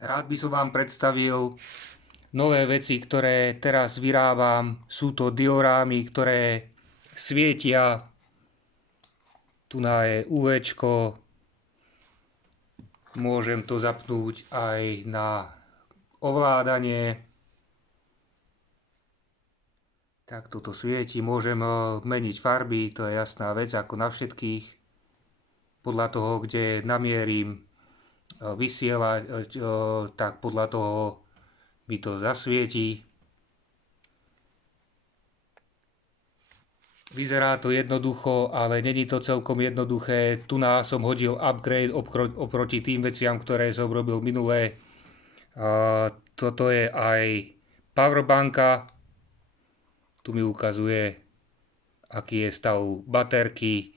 Rád by som vám predstavil nové veci, ktoré teraz vyrábam. Sú to diorámy, ktoré svietia. Tu je UVčko. Môžem to zapnúť aj na ovládanie. Tak toto svieti. Môžem meniť farby, to je jasná vec, ako na všetkých. Podľa toho, kde namierim vysielať, tak podľa toho mi to zasvietí. Vyzerá to jednoducho, ale není to celkom jednoduché. Tu som hodil upgrade oproti tým veciam, ktoré som robil minulé. Toto je aj powerbanka. Tu mi ukazuje, aký je stav baterky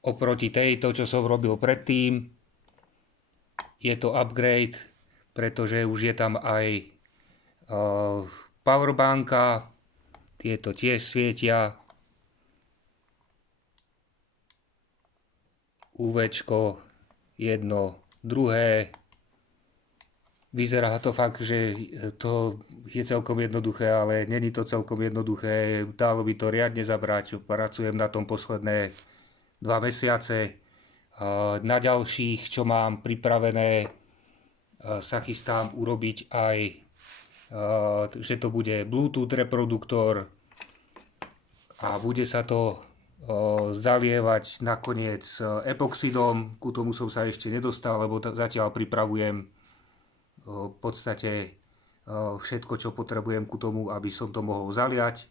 oproti tejto, čo som robil predtým. Je to upgrade, pretože už je tam aj powerbanka. Tieto tiež svietia. UVčko, jedno, druhé. Vyzerá to fakt, že to je celkom jednoduché, ale není to celkom jednoduché. Dalo by to riadne zabrať. Pracujem na tom posledné 2 mesiace. Na ďalších, čo mám pripravené, sa chystám urobiť aj, že to bude Bluetooth reproduktor a bude sa to zalievať nakoniec epoxidom. Ku tomu som sa ešte nedostal, lebo zatiaľ pripravujem v podstate všetko, čo potrebujem ku tomu, aby som to mohol zaliať.